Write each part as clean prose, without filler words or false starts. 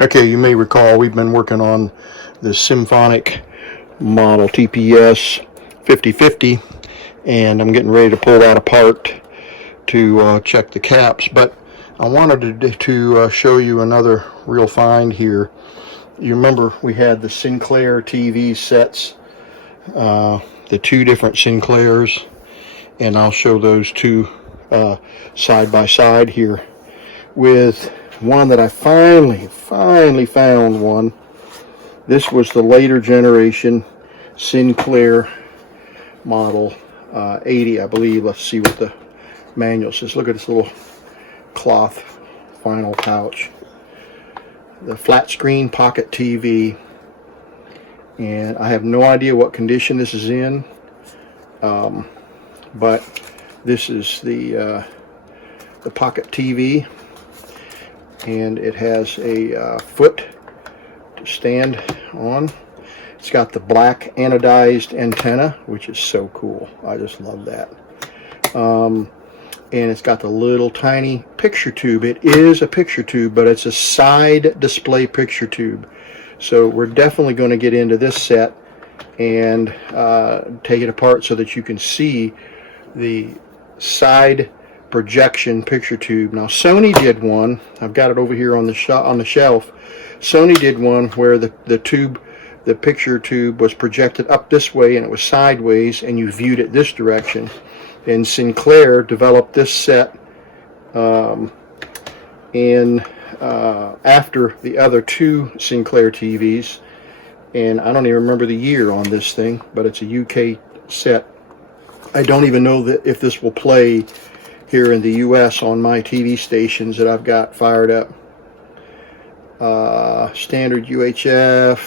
Okay, you may recall we've been working on the Symphonic model TPS 5050, and I'm getting ready to pull that apart to check the caps. But I wanted to show you another real find here. You remember we had the Sinclair TV sets, the two different Sinclairs, and I'll show those two side by side here with one that I finally found one. This was the later generation Sinclair model 80, I believe. Let's see what the manual says. Look at this little cloth vinyl pouch. The flat screen pocket TV, and I have no idea what condition this is in, but this is the pocket TV, and it has a foot to stand on. It's got the black anodized antenna, which is so cool. I just love that. And it's got the little tiny picture tube. It is a picture tube, but it's a side display picture tube. So we're definitely going to get into this set and take it apart so that you can see the side projection picture tube. Now Sony did one. I've got it over here on the shelf. Sony did one where the picture tube was projected up this way and it was sideways, and you viewed it this direction. And Sinclair developed this set after the other two Sinclair TVs, and I don't even remember the year on this thing, but it's a UK set. I don't even know that if this will play here in the US on my TV stations that I've got fired up. Standard UHF.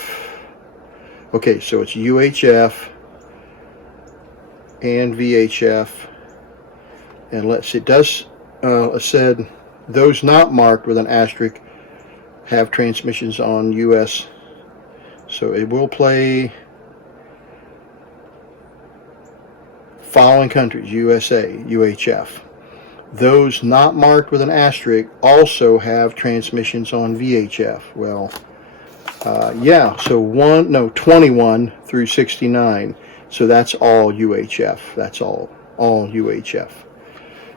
Okay, so it's UHF and VHF, and it does it said those not marked with an asterisk have transmissions on US, so it will play following countries: USA, UHF. Those not marked with an asterisk also have transmissions on VHF. Well, yeah, so 21 through 69. So that's all UHF. That's all UHF.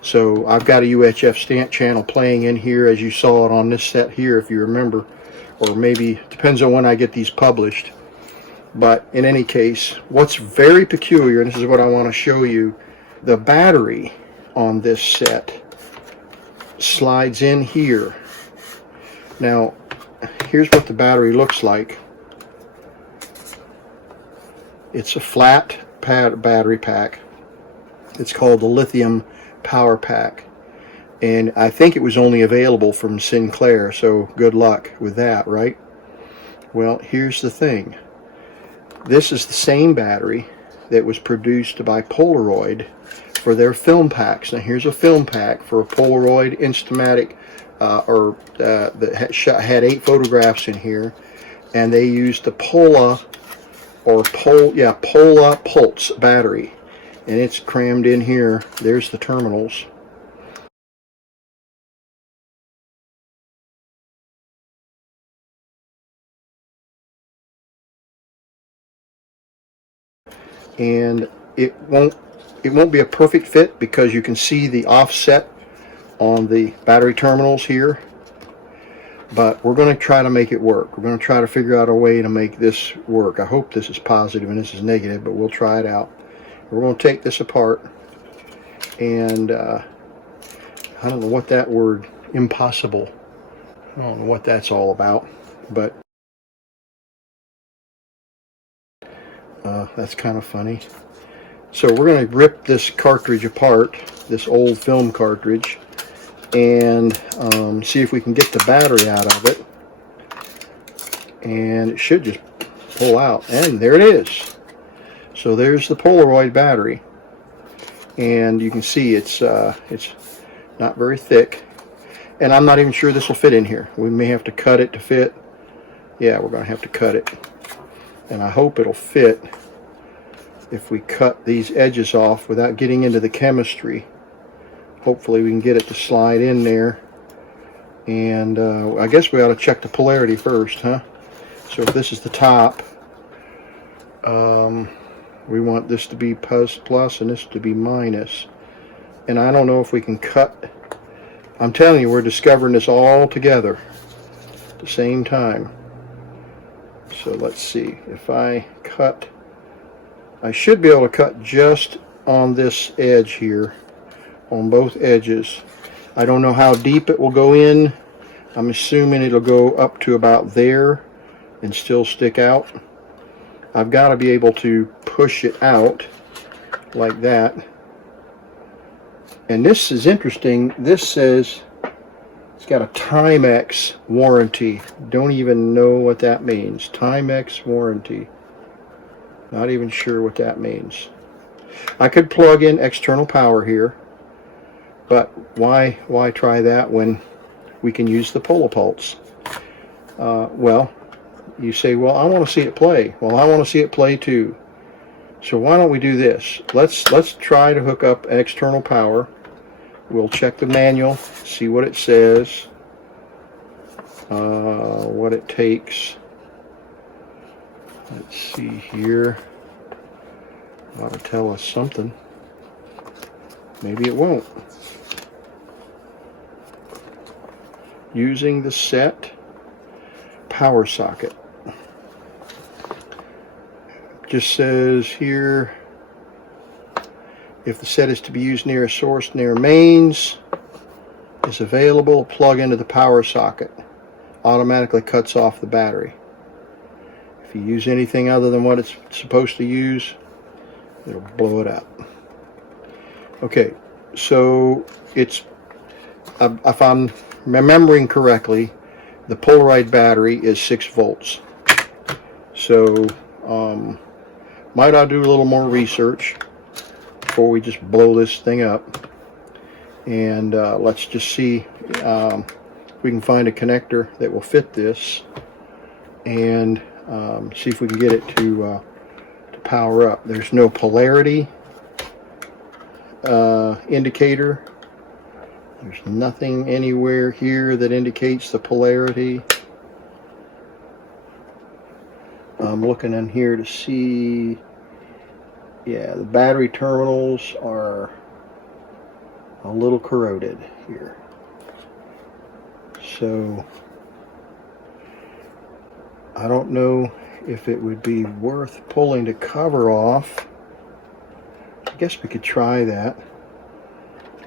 So I've got a UHF channel playing in here, as you saw it on this set here, if you remember, or maybe depends on when I get these published. But in any case, what's very peculiar, and this is what I want to show you, the battery on this set slides in here. Now, here's what the battery looks like. It's a flat battery pack. It's called the lithium power pack, and I think it was only available from Sinclair, so good luck with that, right? Well, here's the thing. This is the same battery that was produced by Polaroid for their film packs. Now here's a film pack for a Polaroid Instamatic that had 8 photographs in here, and they used the Pola Pulse battery, and it's crammed in here. There's the terminals. And it won't be a perfect fit because you can see the offset on the battery terminals here, but we're going to try to make it work. We're going to try to figure out a way to make this work. I hope this is positive and this is negative, but we'll try it out. We're going to take this apart, and I don't know what that word, impossible, I don't know what that's all about, but that's kind of funny. So we're going to rip this cartridge apart, this old film cartridge, and see if we can get the battery out of it. And it should just pull out, and there it is. So there's the Polaroid battery, and you can see it's not very thick, and I'm not even sure this will fit in here. We may have to cut it to fit. Yeah, we're going to have to cut it, and I hope it'll fit if we cut these edges off without getting into the chemistry. Hopefully we can get it to slide in there, And I guess we ought to check the polarity first, huh? So if this is the top, we want this to be plus and this to be minus. And I don't know if we can cut. I'm telling you, we're discovering this all together at the same time. So let's see. If I cut, I should be able to cut just on this edge here, on both edges. I don't know how deep it will go in. I'm assuming it'll go up to about there and still stick out. I've got to be able to push it out like that. And this is interesting. This says it's got a Timex warranty. Don't even know what that means. Timex warranty. Not even sure what that means. I could plug in external power here, but why try that when we can use the Polapulse? Well, you say, well, I want to see it play. Well, I want to see it play too. So why don't we do this? Let's try to hook up external power. We'll check the manual, see what it says, what it takes. Let's see here. Ought to tell us something. Maybe it won't. Using the set power socket. Just says here, if the set is to be used near a source near mains is available, plug into the power socket. Automatically cuts off the battery. If you use anything other than what it's supposed to use, it'll blow it up. Okay, so it's, if I'm remembering correctly, the Polaroid battery is 6 volts. So might I do a little more research before we just blow this thing up, and let's just see if we can find a connector that will fit this, and see if we can get it to power up. There's no polarity indicator. There's nothing anywhere here that indicates the polarity. I'm looking in here to see, yeah, the battery terminals are a little corroded here. So I don't know if it would be worth pulling the cover off. I guess we could try that.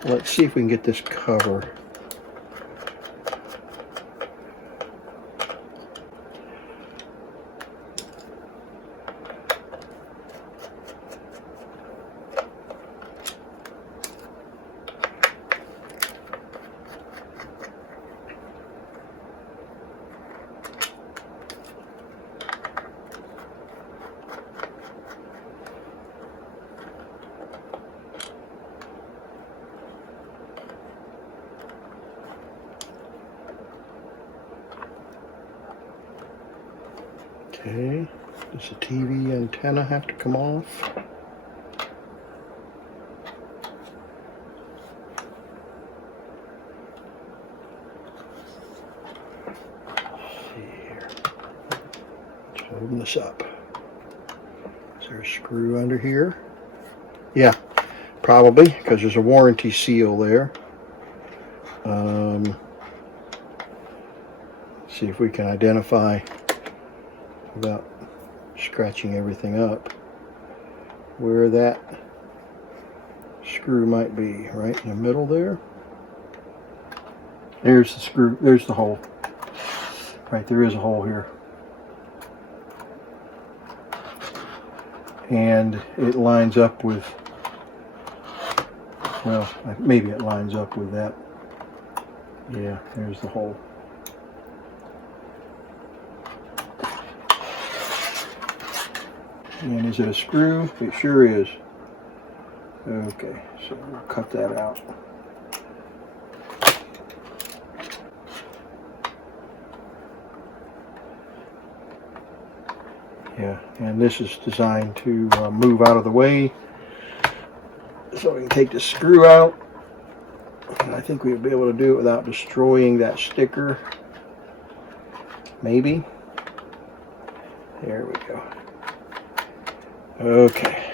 Let's see if we can get this cover. Okay, does the TV antenna have to come off? Let's see here. It's holding this up. Is there a screw under here? Yeah, probably, because there's a warranty seal there. See if we can identify, without scratching everything up, where that screw might be. Right in the middle there. There's the screw, there's the hole. Right, there is a hole here. And it lines up with, well, maybe it lines up with that. Yeah, there's the hole. And is it a screw? It sure is. Okay, so we'll cut that out. Yeah, and this is designed to move out of the way, so we can take the screw out And I think we'll be able to do it without destroying that sticker. Maybe. There we go. Okay.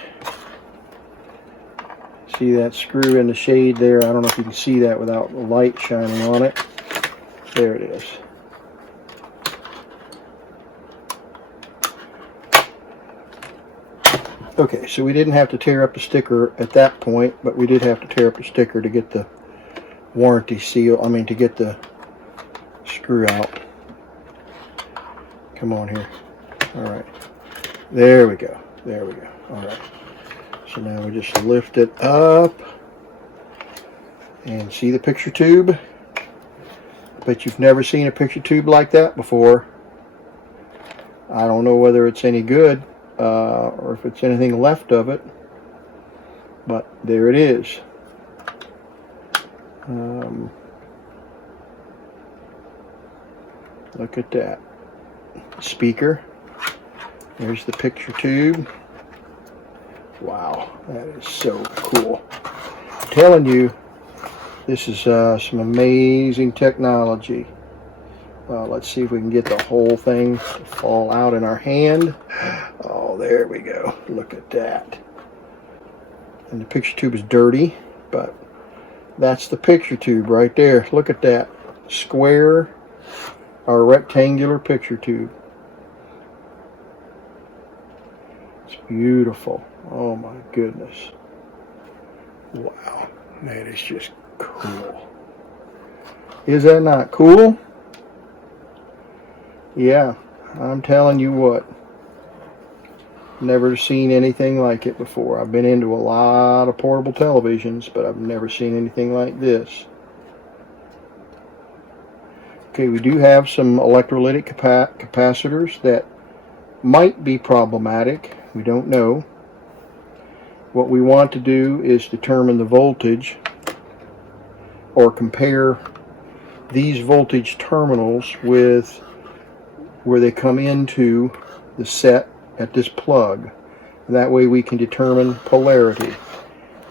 See that screw in the shade there? I don't know if you can see that without the light shining on it. There it is. Okay, so we didn't have to tear up the sticker at that point, but we did have to tear up the sticker to get the warranty seal, to get the screw out. Come on here. Alright. There we go. There we go. Alright. So now we just lift it up and see the picture tube. I bet you've never seen a picture tube like that before. I don't know whether it's any good or if it's anything left of it, but there it is. Look at that. Speaker. There's the picture tube. Wow, that is so cool. I'm telling you, this is some amazing technology. Let's see if we can get the whole thing to fall out in our hand. Oh, there we go. Look at that. And the picture tube is dirty, but that's the picture tube right there. Look at that. Square or rectangular picture tube. It's beautiful. Oh my goodness. Wow. That is just cool. Is that not cool? Yeah, I'm telling you what. Never seen anything like it before. I've been into a lot of portable televisions, but I've never seen anything like this. Okay, we do have some electrolytic capacitors that might be problematic. We don't know. What we want to do is determine the voltage or compare these voltage terminals with where they come into the set at this plug. That way we can determine polarity.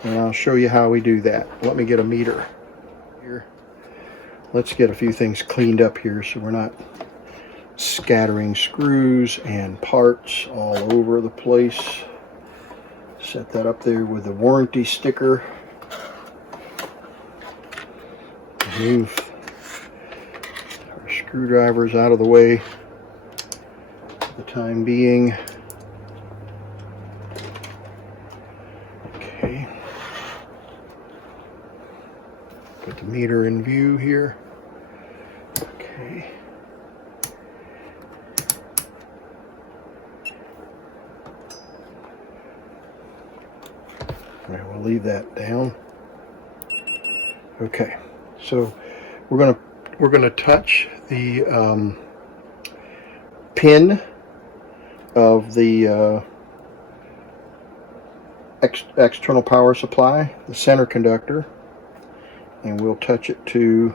And I'll show you how we do that. Let me get a meter here. Let's get a few things cleaned up here so we're not scattering screws and parts all over the place. Set that up there with the warranty sticker. Move our screwdrivers out of the way for the time being. Okay. Put the meter in view here. Okay. All right, we'll leave that down. Okay. So we're gonna touch the pin of the external power supply, the center conductor, and we'll touch it to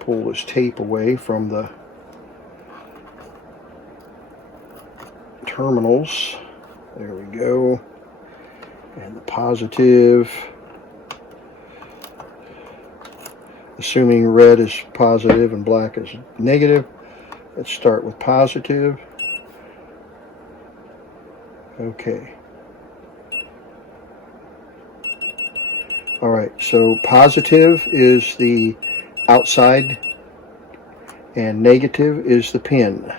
pull this tape away from the terminals. There we go. And the positive. Assuming red is positive and black is negative, let's start with positive. Okay. Alright, so positive is the outside and negative is the pin.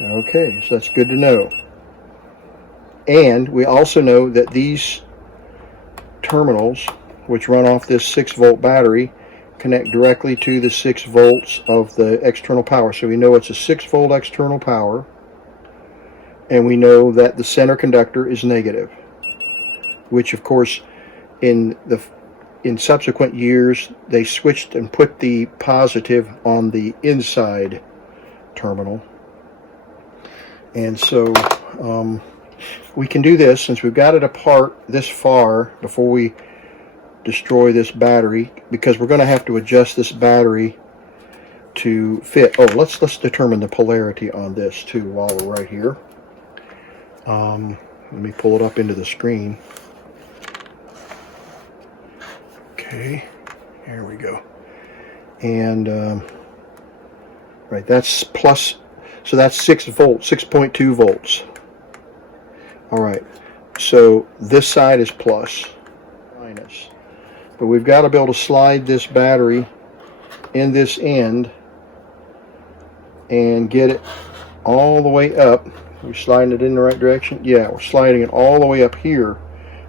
Okay, so that's good to know. And we also know that these terminals, which run off this 6-volt battery, connect directly to the 6 volts of the external power. So we know it's a 6-volt external power, and we know that the center conductor is negative, which of course in subsequent years they switched and put the positive on the inside terminal. And so we can do this since we've got it apart this far before we destroy this battery, because we're going to have to adjust this battery to fit. Oh, let's determine the polarity on this too while we're right here. Let me pull it up into the screen. Okay. Okay, here we go. And right, that's plus, so that's 6 volts, 6.2 volts. All right, so this side is plus, minus. But we've got to be able to slide this battery in this end and get it all the way up. We're sliding it in the right direction? Yeah, we're sliding it all the way up here.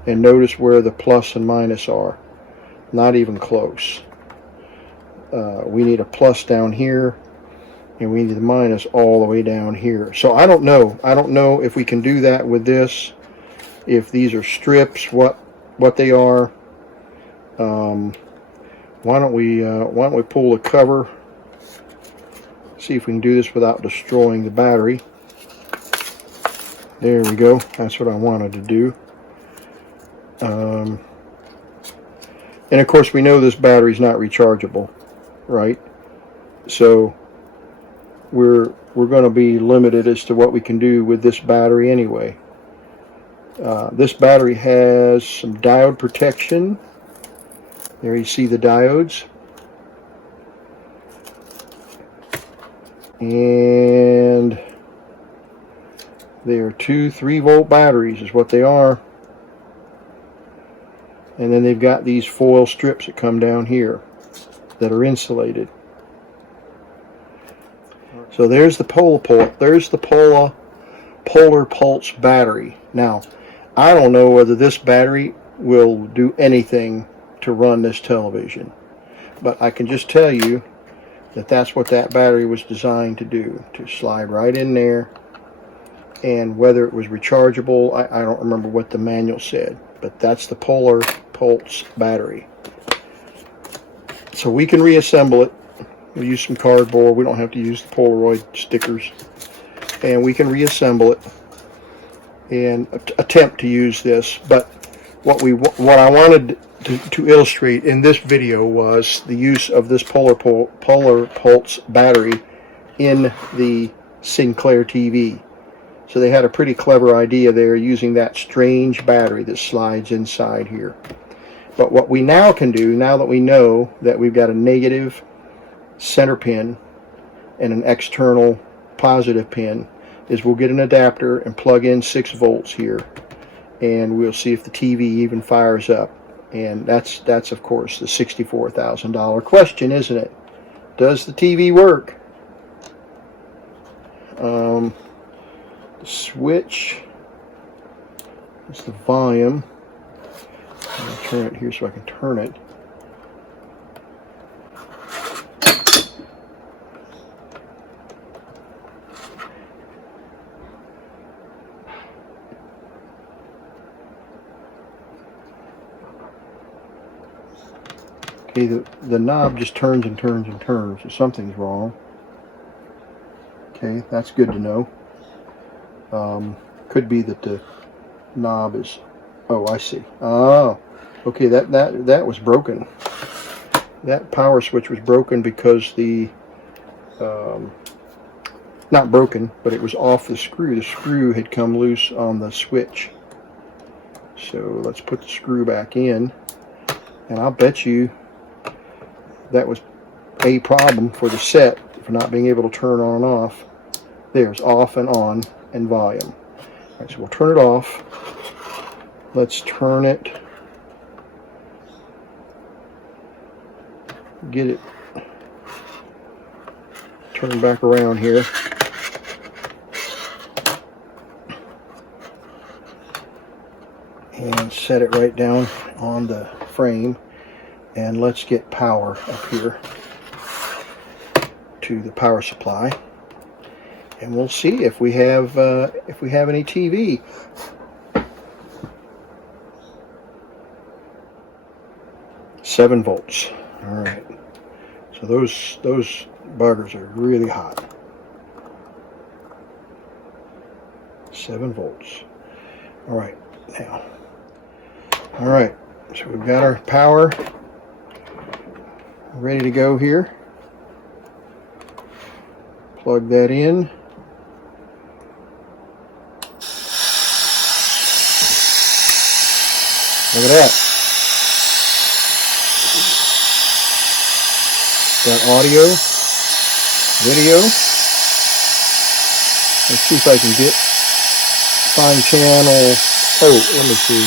And notice where the plus and minus are. Not even close. We need a plus down here, and we need the minus all the way down here. So I don't know. I don't know if we can do that with this. If these are strips, what they are. Why don't we pull the cover? See if we can do this without destroying the battery. There we go. That's what I wanted to do. And of course we know this battery's not rechargeable, right? So we're going to be limited as to what we can do with this battery anyway. This battery has some diode protection. There you see the diodes. And they are 2 3-volt batteries is what they are. And then they've got these foil strips that come down here that are insulated. So there's the polar pulse battery. Now, I don't know whether this battery will do anything to run this television, but I can just tell you that that's what that battery was designed to do, to slide right in there. And whether it was rechargeable, I don't remember what the manual said, but that's the polar pulse battery. So we can reassemble it. We'll use some cardboard. We don't have to use the Polaroid stickers. And we can reassemble it and attempt to use this. But what I wanted to illustrate in this video was the use of this polar pulse battery in the Sinclair TV. So they had a pretty clever idea there using that strange battery that slides inside here. But what we now can do, now that we know that we've got a negative center pin and an external positive pin, is we'll get an adapter and plug in 6 volts here, and we'll see if the TV even fires up. And that's of course the $64,000 question, isn't it? Does the TV work? The switch is the volume. I'm going to turn it here so I can turn it. Okay, the knob just turns and turns and turns, so something's wrong. Okay, that's good to know. Could be that the knob is, oh, I see. Oh, okay, that was broken. That power switch was broken because the, not broken, but it was off the screw. The screw had come loose on the switch. So let's put the screw back in, and I'll bet you that was a problem for the set for not being able to turn on and off. There's off and on and volume. All right, so we'll turn it off. Let's turn it. Get it turned back around here. And set it right down on the frame. And let's get power up here to the power supply. And we'll see if we have any TV. Seven volts. All right. So those buggers are really hot. 7 volts. All right. Now. All right. So we've got our power ready to go here. Plug that in. Look at that. Got audio, video. Let's see if I can find channel. Oh, let me see.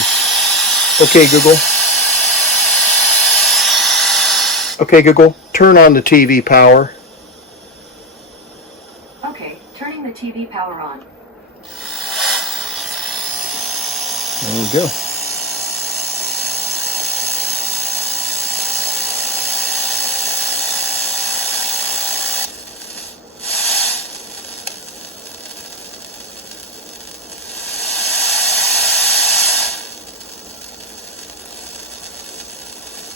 Okay, Google. Okay, Google, turn on the TV power. Okay, turning the TV power on. There we go.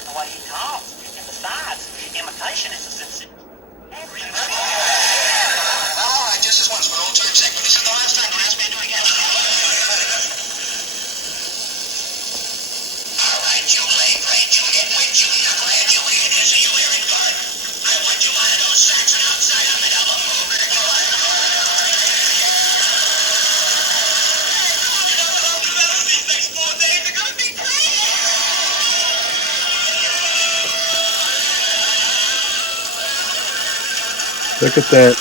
The way he talks, and besides, imitation is a sincere. I just this once for old time's sake, but this is the last time. Don't ask me to do it again. All right, you late brain, you get wet, you knucklehead, you idiot, is you wearing guard? I want you one of those sacks and outside on the double move. These next 4 days are gonna be crazy. Look at that.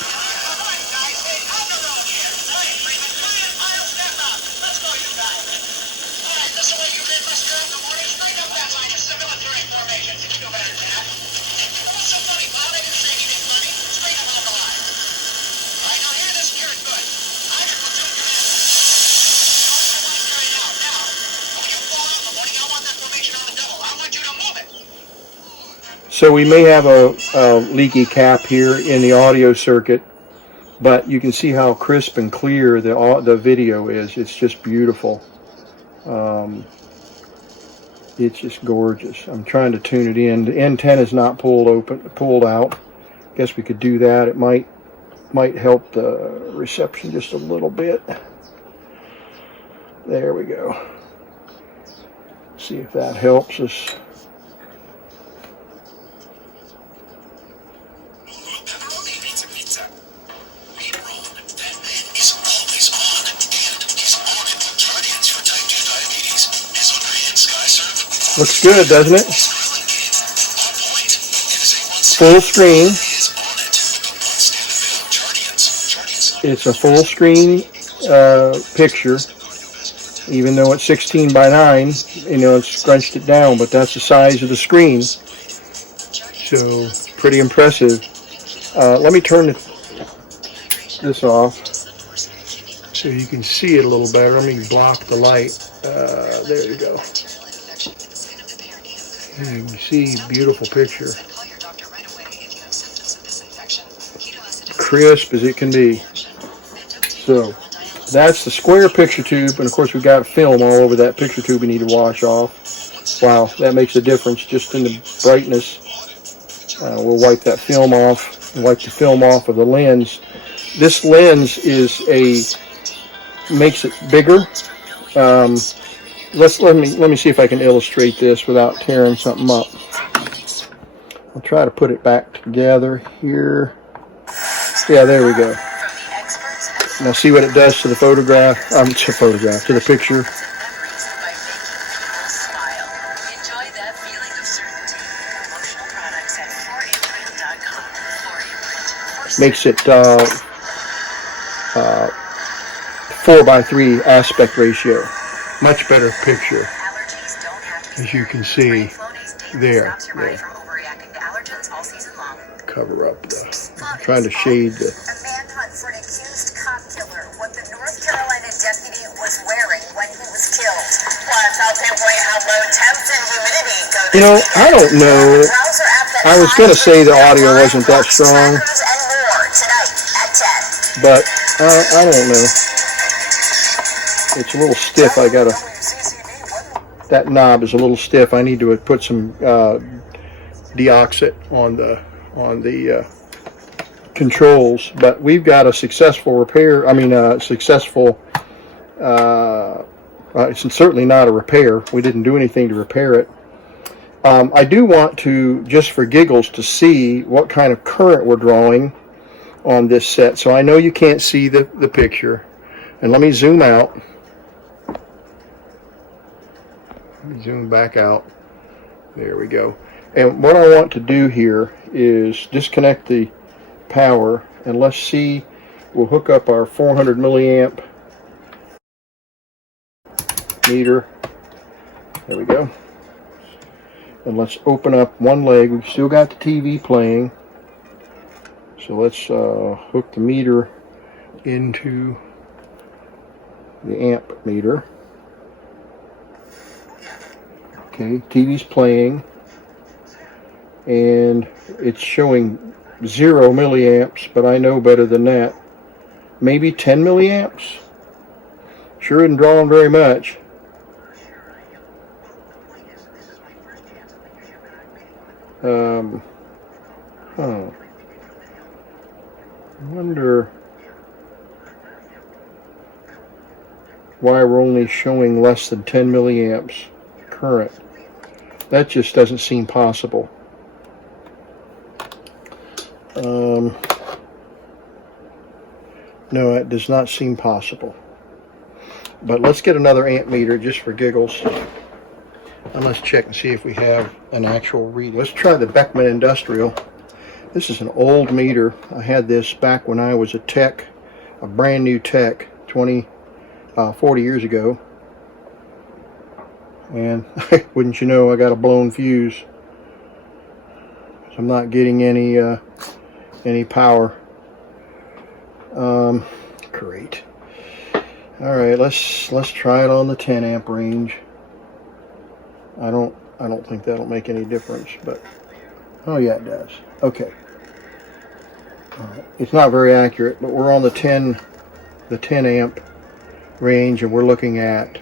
So we may have a leaky cap here in the audio circuit, but you can see how crisp and clear the video is. It's just beautiful. It's just gorgeous. I'm trying to tune it in. The antenna is not pulled out. Guess we could do that. It might help the reception just a little bit. There we go. See if that helps us. Looks good, doesn't it? Full screen. It's a full screen picture, even though it's 16 by 9. You know, it's scrunched it down, but that's the size of the screen. So, pretty impressive. Let me turn this off so you can see it a little better. Let me block the light. There you go. You can see, beautiful picture. Crisp as it can be. So, that's the square picture tube, and of course we got film all over that picture tube we need to wash off. Wow, that makes a difference just in the brightness. We'll wipe that film off, wipe the film off of the lens. This lens makes it bigger. Let me see if I can illustrate this without tearing something up. I'll try to put it back together here. Yeah, there we go. Now see what it does to the photograph. To the picture. Makes it 4:3 aspect ratio. Much better picture, as you can see there. Cover up I'm trying to shade the. A manhunt for an accused cop killer. What the North Carolina deputy was wearing when he was killed. Plus, I'll pinpoint how low temps and humidity go. You know, I don't know. I was going to say the audio wasn't that strong, but I don't know. It's a little stiff. That knob is a little stiff. I need to put some deoxit on the controls. But we've got a successful repair. It's certainly not a repair. We didn't do anything to repair it. I do want to, just for giggles, to see what kind of current we're drawing on this set. So I know you can't see the picture. And let me zoom out. Zoom back out. There we go. And what I want to do here is disconnect the power, and let's see, we'll hook up our 400 milliamp meter. There we go. And let's open up one leg. We've still got the TV playing. So let's hook the meter into the amp meter. Okay, TV's playing, and it's showing 0 milliamps, but I know better than that. Maybe 10 milliamps? Sure isn't drawing very much. I wonder why we're only showing less than 10 milliamps current. That just doesn't seem possible. No, it does not seem possible. But let's get another amp meter just for giggles. And let's check and see if we have an actual reading. Let's try the Beckman Industrial. This is an old meter. I had this back when I was a tech, a brand new tech, 40 years ago. And wouldn't you know, I got a blown fuse. So I'm not getting any power. Great. All right, let's try it on the 10 amp range. I don't think that'll make any difference, but oh yeah, it does. Okay. It's not very accurate, but we're on the 10 amp range, and we're looking at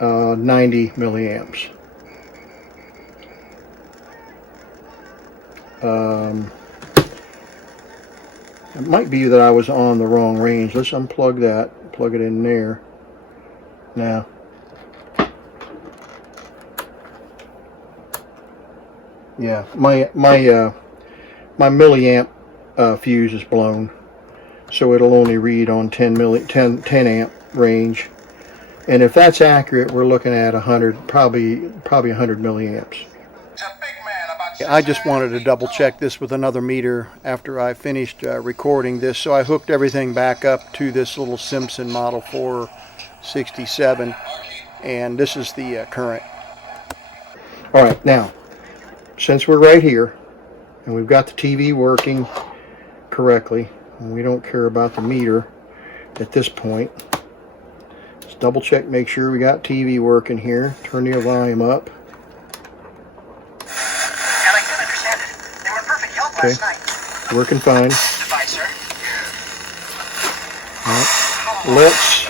90 milliamps. It might be that I was on the wrong range. Let's unplug that, plug it in there. Now, yeah, my milliamp fuse is blown, so it'll only read on 10 amp range. And if that's accurate, we're looking at 100, probably 100 milliamps. I just wanted to double check this with another meter after I finished recording this, so I hooked everything back up to this little Simpson Model 467, and this is the current. All right, now, since we're right here, and we've got the TV working correctly, and we don't care about the meter at this point, let's double check, make sure we got TV working here. Turn the volume up. Okay, working fine. Let's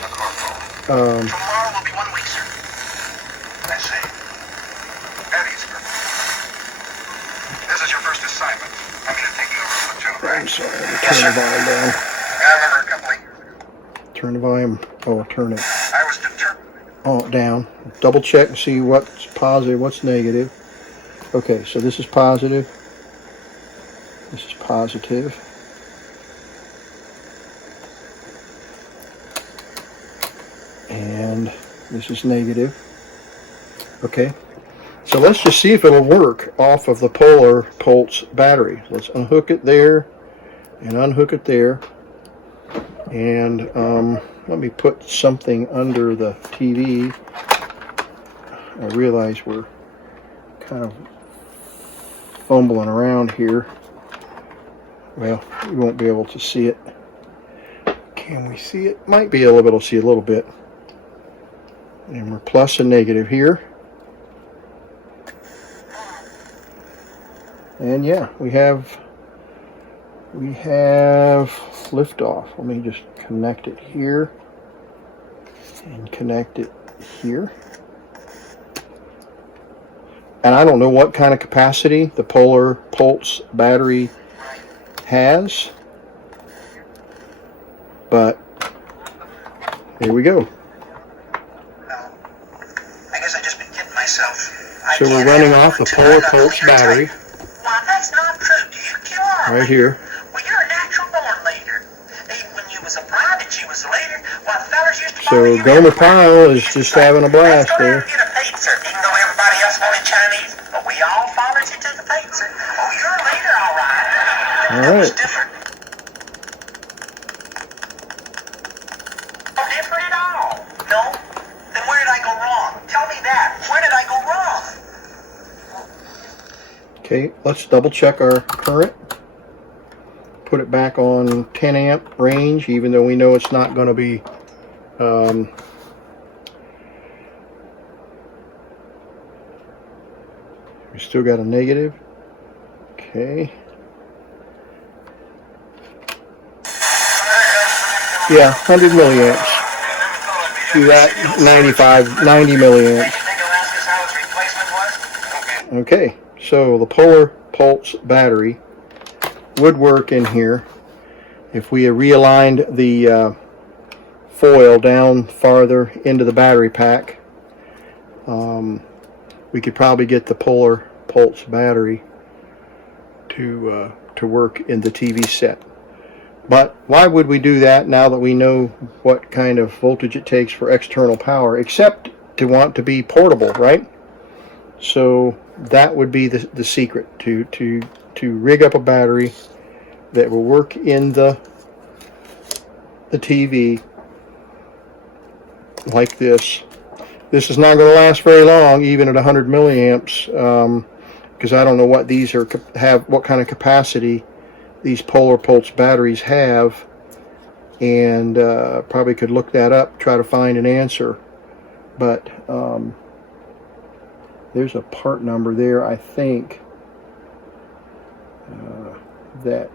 Tomorrow will be 1 week, sir. I see. That is perfect. This is your first assignment. I'm going to take you over to the I'm sorry, let me turn the volume down. I remember a couple of years ago. Turn the volume, turn it. I was determined. Down. Double check and see what's positive, what's negative. Okay, so this is positive. This is positive. And this is negative. Okay. So let's just see if it'll work off of the Polar Pulse battery. Let's unhook it there and unhook it there. And let me put something under the TV. I realize we're kind of fumbling around here. Well, you won't be able to see it. Can we see it? Might be able to see a little bit. And we're plus and negative here. And yeah, we have liftoff. Let me just connect it here and connect it here. And I don't know what kind of capacity the Polar Pulse battery has, but here we go. I guess I just been kidding myself. So we're running off the Polar Pulse battery Well, that's not true. You are right here. Well, you're a natural born leader. When you was a private, you was a leader. While the fellas used to So Gomer Pyle is just having a blast there. Get a pizza, even though everybody else wanted Chinese. Why'd you take a bait, sir? Oh, you're a leader, all right. All That was right. different. No different at all. No? Then where did I go wrong? Tell me that. Where did I go wrong? Okay, let's double check our current. Put it back on 10 amp range, even though we know it's not going to be we still got a negative. Okay. Yeah, 100 milliamps. Do that, 90 milliamps. Okay, so the polar pulse battery would work in here if we realigned the foil down farther into the battery pack. We could probably get the polar pulse battery to work in the TV set. But why would we do that now that we know what kind of voltage it takes for external power, except to want to be portable, right? So that would be the secret, to rig up a battery that will work in the TV like this. This is not going to last very long, even at 100 milliamps, because I don't know what these what kind of capacity these polar pulse batteries have, and probably could look that up, try to find an answer. But there's a part number there, I think, that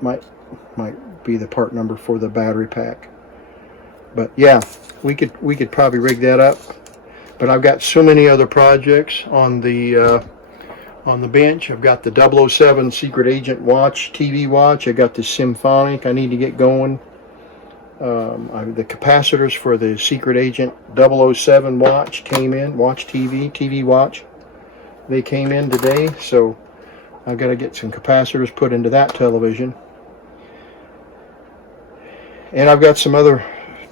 might be the part number for the battery pack. But yeah, we could probably rig that up. But I've got so many other projects on the bench. I've got the 007 Secret Agent watch, TV watch. I got the Symphonic I need to get going. The capacitors for the Secret Agent 007 watch came in. Watch TV watch. They came in today, so I've got to get some capacitors put into that television. And I've got some other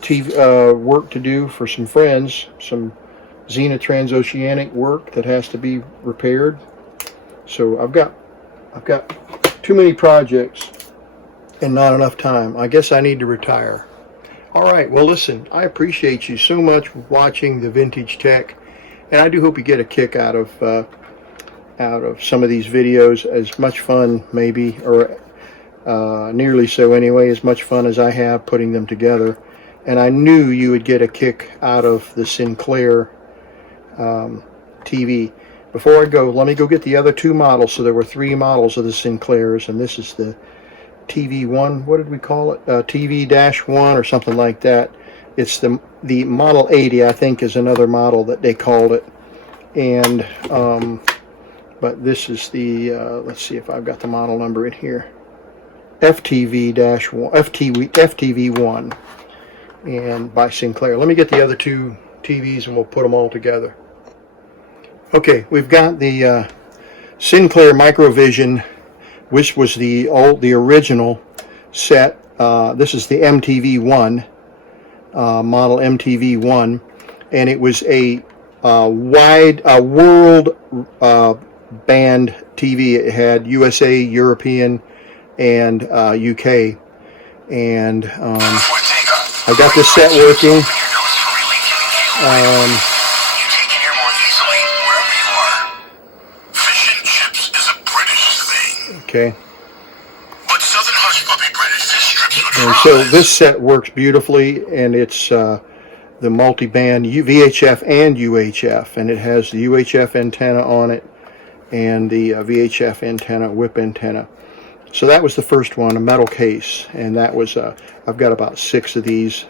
TV work to do for some friends, some Xena transoceanic work that has to be repaired. So I've got too many projects and not enough time. I guess I need to retire. All right, well listen, I appreciate you so much watching the Vintage Tech, and I do hope you get a kick out of some of these videos. As much fun, maybe, or nearly so anyway, as much fun as I have putting them together. And I knew you would get a kick out of the Sinclair TV. Before I go, let me go get the other two models. So there were 3 models of the Sinclairs, and this is the TV1. What did we call it? TV-1 or something like that. It's the Model 80, I think, is another model that they called it. And but this is the let's see if I've got the model number in here. FTV1, and by Sinclair. Let me get the other 2 TVs and we'll put them all together. Okay, we've got the Sinclair Microvision, which was the original set. This is the MTV1, model MTV1, and it was a world band TV. It had USA, European, and UK. And I got this set working. Okay. But Southern Hush Puppy British fish strips would And so this set works beautifully, and it's the multi-band VHF and UHF, and it has the UHF antenna on it and the VHF antenna, whip antenna. So that was the first one, a metal case, and that was I've got about 6 of these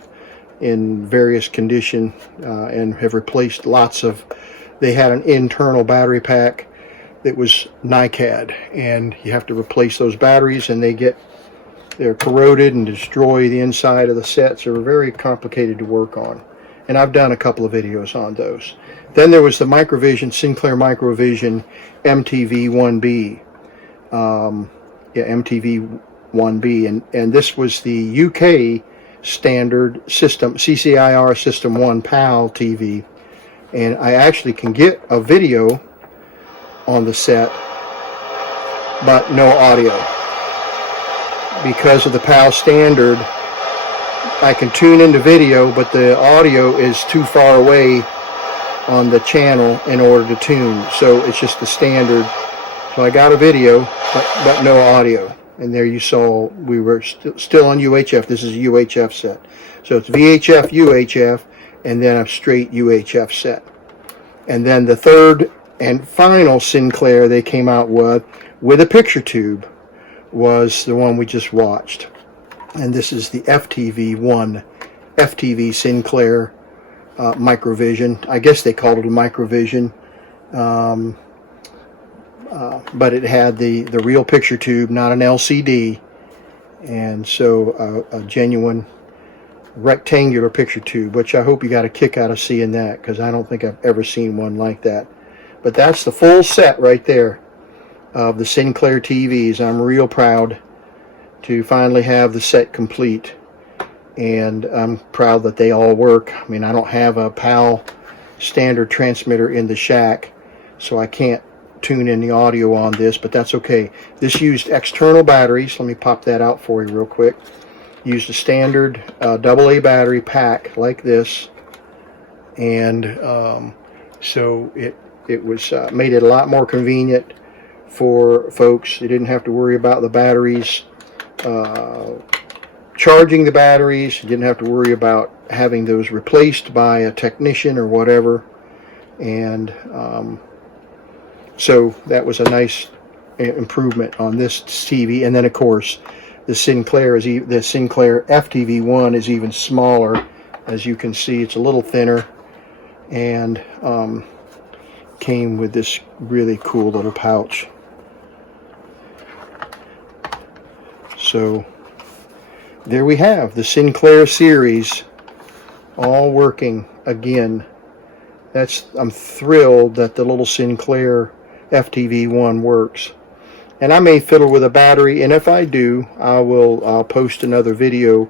in various condition, and have replaced lots of. They had an internal battery pack that was NiCad, and you have to replace those batteries, and they're corroded and destroy the inside of the sets. They're very complicated to work on, and I've done a couple of videos on those. Then there was the Microvision, Sinclair Microvision MTV1B, MTV1B, and this was the UK standard system, CCIR System 1 PAL TV, and I actually can get a video on the set, but no audio. Because of the PAL standard, I can tune into video, but the audio is too far away on the channel in order to tune. So it's just the standard. So I got a video, but no audio. And there you saw we were still on UHF. This is a UHF set. So it's VHF, UHF, and then a straight UHF set. And then the third and final Sinclair they came out with a picture tube was the one we just watched. And this is the FTV1, FTV Sinclair Microvision. I guess they called it a Microvision. But it had the real picture tube, not an LCD. And so a genuine rectangular picture tube, which I hope you got a kick out of seeing that, because I don't think I've ever seen one like that. But that's the full set right there of the Sinclair TVs. I'm real proud to finally have the set complete, and I'm proud that they all work. I mean, I don't have a PAL standard transmitter in the shack, so I can't tune in the audio on this, but that's okay. This used external batteries. Let me pop that out for you real quick. Used a standard AA battery pack like this, and so it was made it a lot more convenient for folks. You didn't have to worry about the batteries, charging the batteries. You didn't have to worry about having those replaced by a technician or whatever. And so that was a nice improvement on this TV. And then of course the Sinclair FTV1 is even smaller. As you can see, it's a little thinner, and came with this really cool little pouch. So there we have the Sinclair series all working again. I'm thrilled that the little Sinclair FTV1 works. And I may fiddle with a battery, and if I do, I'll post another video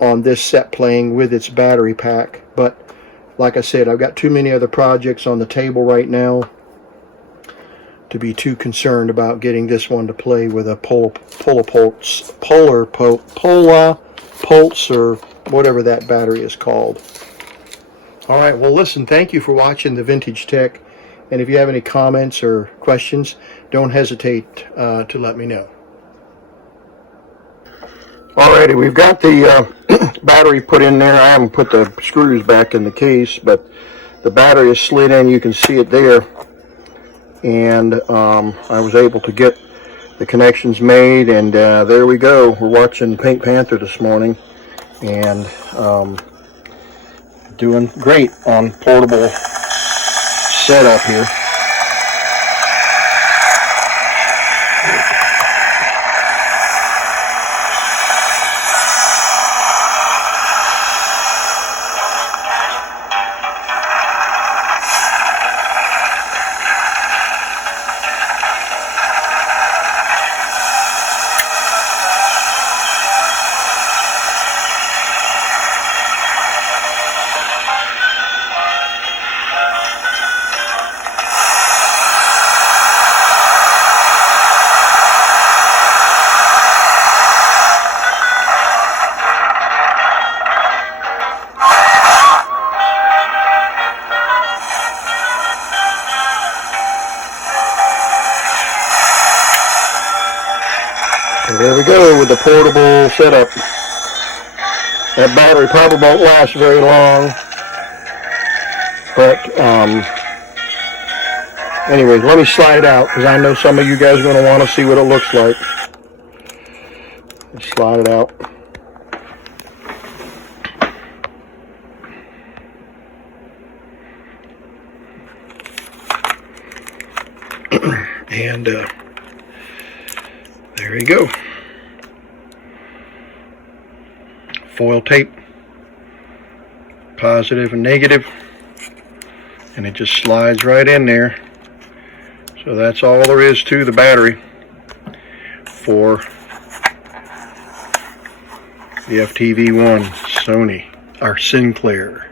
on this set playing with its battery pack. But like I said, I've got too many other projects on the table right now to be too concerned about getting this one to play with a Polar Pulse, or whatever that battery is called. Alright, well listen, thank you for watching the Vintage Tech, and if you have any comments or questions, don't hesitate to let me know. Alrighty, we've got the battery put in there. I haven't put the screws back in the case, but the battery is slid in. You can see it there. And I was able to get the connections made, and there we go. We're watching Pink Panther this morning, and doing great on portable setup here. And there we go with the portable setup. That battery probably won't last very long, but anyway, let me slide it out, because I know some of you guys are going to want to see what it looks like. Let's slide it out. And there you go. Foil tape, positive and negative, and it just slides right in there. So that's all there is to the battery for the FTV1 Sinclair.